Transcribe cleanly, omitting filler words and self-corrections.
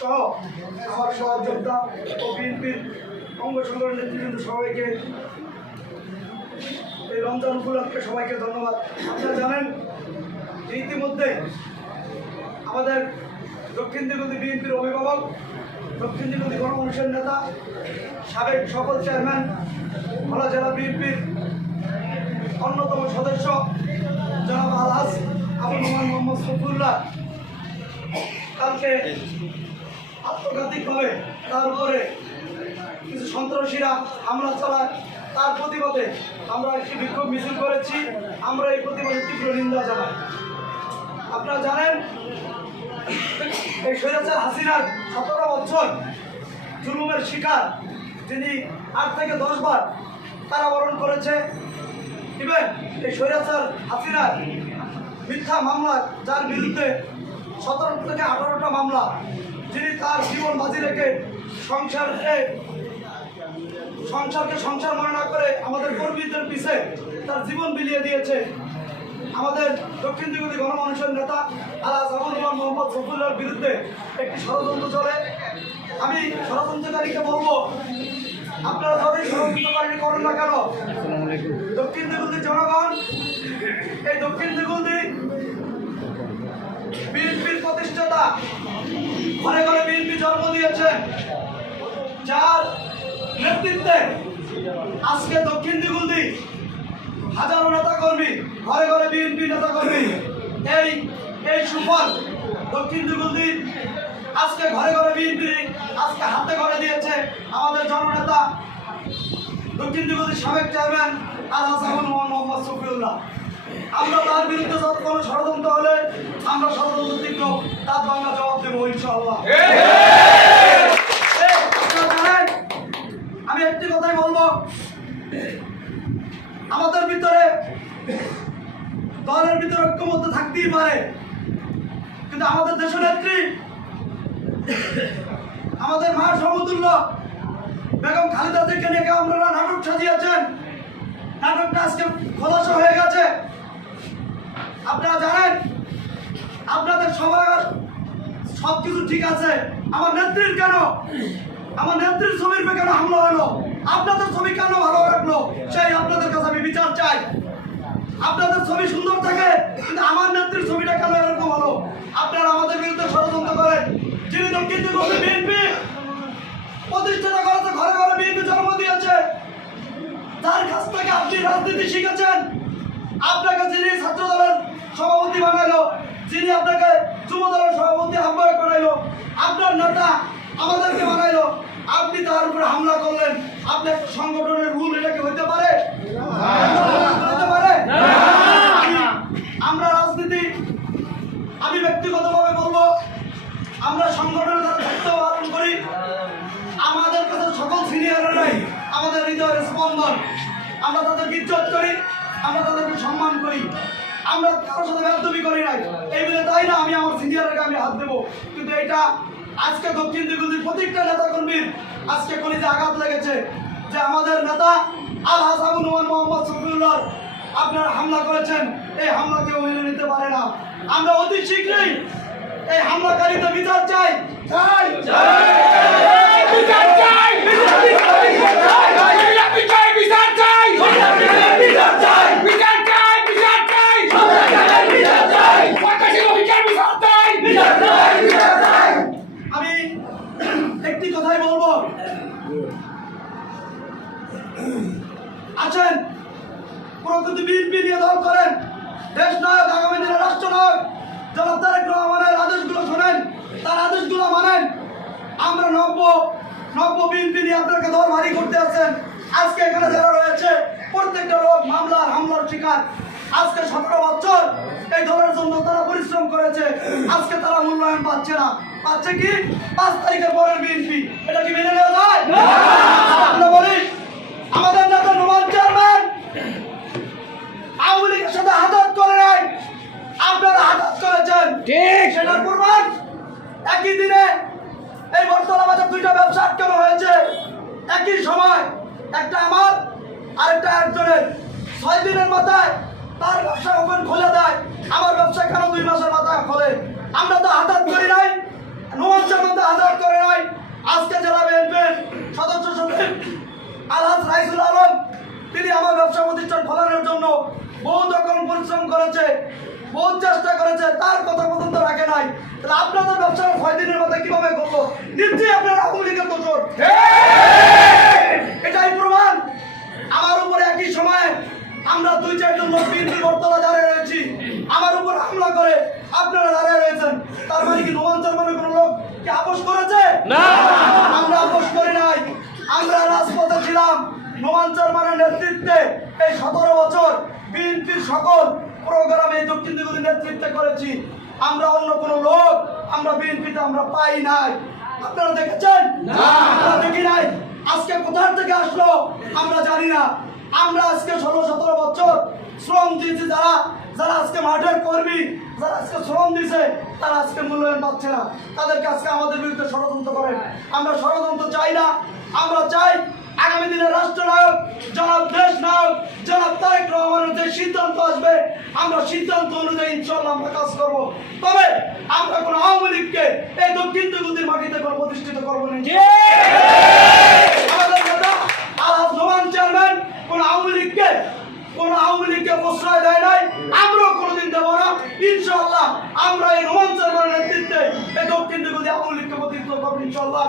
সহ আমার সহযোদ্ধা ও বিএনপির অঙ্গ সংগঠনের নেতৃবৃন্দ সবাইকে এই রমজান উপলক্ষে সবাইকে ধন্যবাদ। আপনারা জানেন যে ইতিমধ্যে আমাদের দক্ষিণ দিগন্তী বিএনপির অভিভাবক, দক্ষিণ দিগন্তী গণমানুষের নেতা, সাবেক সকল চেয়ারম্যান, ভোলা জেলা বিএনপির অন্যতম সদস্য জনাব আলহাজ আবুল নোমান মোহাম্মদ সফিউল্লাহ কালকে আত্মঘাতিকভাবে তার উপরে কিছু সন্ত্রাসীরা হামলা চালায়। তার প্রতিবাদে আমরা একটি বিক্ষোভ মিছিল করেছি। আমরা এই প্রতিবাদে তীব্র নিন্দা জানাই। আপনারা জানেন এই স্বৈরাচার হাসিনার 17 বছর জুলুমের শিকার, যিনি 8 থেকে 10 বার কারাবরণ করেছে। ইভেন এই স্বৈরাচার হাসিনার মিথ্যা মামলা, যার বিরুদ্ধে 17 থেকে 18টা মামলা, যিনি তার জীবন বাজি রেখে সংসারকে সংসার মনে না করে আমাদের কর্মীদের পিছে তার জীবন বিলিয়ে দিয়েছে। আমাদের দক্ষিণ দিগন্তী গণমানুষের নেতা আলহাজ আবুল নোমান মোহাম্মদ সফিউল্লাহর বিরুদ্ধে একটি ষড়যন্ত্র চলে। আমি ষড়যন্ত্রকারীকে বলবো, আপনারা যতই ষড়যন্ত্রকারী করেন না কেন, দক্ষিণ দিগন্তী জনগণ, এই দক্ষিণ দিগন্তী বিএনপির প্রতিষ্ঠাতা, ঘরে ঘরে বিএনপি জন্ম দিয়েছে, যার নেতৃত্বে আজকে দক্ষিণ দিগন্তী হাজারো নেতা কর্মী, ঘরে ঘরে বিএনপি নেতা কর্মী, এই সুফল দক্ষিণ দিগন্তী আজকে ঘরে ঘরে বিএনপি আজকে হাতে করে দিয়েছে আমাদের জননেতা দক্ষিণ দিগন্তী সাবেক চেয়ারম্যান আলহাজ আবুল নোমান মোহাম্মদ সফিউল্লাহ। আমরা তার বিরুদ্ধে যত কোনো ষড়যন্ত্র হলে আমরা ষড়যন্ত্র তীব্র তার বাংলা জবাব দেবো ইনশাআল্লাহ। আমি একটি কথাই বলবো, আমাদের ভিতরে দলের ভিতরে ঐক্যমত্য থাকতেই পারে, কিন্তু আমাদের দেশনেত্রী, আমাদের মা সমতুল্য বেগম খালেদা জিয়াকে নিয়ে আপনারা নাটক সাজিয়েছেন। নাটকটা আজকে খোলাসা হয়ে গেছে। আপনারা জানেন আপনাদের সবার সবকিছু ঠিক আছে, আমার নেত্রীর কেন, আমার নেত্রীর ছবির কেন হামলা হলো, আপনাদের ছবি কেন ভালো রাখলো, সেই আপনাদের কাছে আমি বিচার চাই। আপনাদের ছবি সুন্দর থাকে, কিন্তু আমার নেত্রীর ছবিটা কেন এরকম হলো? আপনারা আমাদের বিরুদ্ধে ষড়যন্ত্র করেন। যিনি দক্ষিণ দিগন্তী বিএনপি প্রতিষ্ঠাতা করেছে, ঘরে ঘরে বিএনপি জন্ম দিয়েছে, তার কাছ থেকে আপনি রাজনীতি শিখেছেন। আপনাকে যিনি ছাত্র দলের সভাপতি বানাইলো, যিনি আপনাকে যুব দলের সভাপতি আহ্বায়ক বানাইলো, আপনার নেতা আমাদেরকে বানাইলো, আপনি তার উপরে হামলা করলেন। আপনার সংগঠনের রুল এটা কি হইতে পারে? হইতে পারে? আমরা রাজনীতি, আমি ব্যক্তিগতভাবে বলবো, আমরা সংগঠনের দায়িত্ব পালন করি। আমাদের কাছে সকল সিনিয়ররাই আমাদের হৃদয়ের স্পন্দন। আমরা তাদেরকে ইজ্জত করি, আমরা তাদেরকে সম্মান করি, আমরা কারোর সাথে বেয়াদবি করি নাই। এই বলে তাই না আমি আমার সিনিয়রকে আমি হাত দেবো, কিন্তু এটা আজকে দক্ষিণ দিগন্তীর প্রত্যেকটা নেতা কর্মীর আজকে কলিজে আঘাত লেগেছে যে আমাদের নেতা আলহাজ আবুল নোমান মোহাম্মদ সফিউল্লাহ আপনারা হামলা করেছেন। এই হামলা কেউ মেনে নিতে পারে না। আমরা অতি শীঘ্রই এই হামলাকারীদের বিচার চাই। আমি একটি কথাই বলবো, আছেন প্রকৃতি বিএনপি নিয়ে দল করেন, দেশ নায়ক, আগামী দিনের রাষ্ট্র নায়ক জনাব তারেক রহমানের আদেশগুলো শোনেন, তার আদেশগুলো মানেন। আমরা নব্য বিএনপি নিয়ে আপনাকে দল ভারী করতে আছেন। আজকে এখানে যারা রয়েছে প্রত্যেকটা লোক হামলার শিকার। আজকে 17 বছর এই দলের জন্য তারা পরিশ্রম করেছে, আজকে তারা মূল্যায়ন পাচ্ছে না। পাচ্ছে কি? 5 তারিখের পরের বিএনপি। এটা কি মেনে নেওয়া যায়? আমরা বলি আমাদের নেতা নোমান চেয়ারম্যান আওয়ামী লীগের সাথে হাতাত করে নাই, আপনারা হাতাত করেছেন। ঠিক সেটার প্রমাণ একই দিনে এই বর্তলা বাজার 2টা ব্যবসা আটকানো হয়েছে। একই সময় একটা আমার আরেকটা একজনের 6 দিনের মাথায় তার ব্যবসা রাইসুল আলম, তিনি আমার ব্যবসা প্রতিষ্ঠান খোলানোর জন্য বহু রকম পরিশ্রম করেছে, বহু চেষ্টা করেছে, তার কথা পর্যন্ত রাখে নাই। তাহলে আপনাদের ব্যবসা 6 দিনের মধ্যে কিভাবে করবো? নিশ্চয়ই আপনারা আওয়ামী লীগের দোষর। এটাই প্রমাণ। আমার উপরে একই সময়ে আমরা 2-4 জন লোক বিএনপির বর্তলা দাঁড়িয়ে রয়েছি, আমার উপর হামলা করে আপনারা দাঁড়িয়ে রয়েছেন। তার মানে কি নোমান চেয়ারম্যানের কোনো লোক কি আপোষ করেছে? না, আমরা আপোষ করি নাই। আমরা রাজপথে ছিলাম নোমান চেয়ারম্যানের নেতৃত্বে। এই 17 বছর বিএনপির সকল প্রোগ্রামে দক্ষিণ দিগন্তের নেতৃত্বে করেছি। আমরা অন্য কোনো লোক আমরা বিএনপিতে আমরা পাই নাই। আপনারা দেখেছেন? আমরা দেখি নাই। আজকে কোথা থেকে আসলো আমরা জানি না। আমরা আজকে 16-17 বছর শ্রম দিয়েছি, যারা আজকে মাঠের কর্মী, যারা আজকে শ্রম দিছে, তারা আজকে মূল্যায়ন পাচ্ছে না। তাদেরকে আজকে আমাদের বিরুদ্ধে ষড়যন্ত্র করেন। আমরা ষড়যন্ত্র চাই না। আমরা চাই আগামী দিনের রাষ্ট্রনায়ক জনাব দেশ নায়ক জনাব তারেক রহমানের যে সিদ্ধান্ত আসবে, আমরা সিদ্ধান্ত অনুযায়ী ইনশাআল্লাহ আমরা কাজ করব। তবে আমরা কোনো আওয়ামী লীগকে এই দক্ষিণ দিগন্তের মাটিতে কোনো প্রতিষ্ঠিত করবো না। আমাদের নেতা আলহাজ নোমান চেয়ারম্যান কোনো আওয়ামী লীগকে প্রশ্রয় দেয় নাই, আমরাও কোনোদিন দেব না। ইনশাআল্লাহ আমরা এই নোমান চেয়ারম্যানের নেতৃত্বে এই দক্ষিণ দিগন্তে আওয়ামী লীগকে প্রতিষ্ঠিত করবো ইনশাআল্লাহ।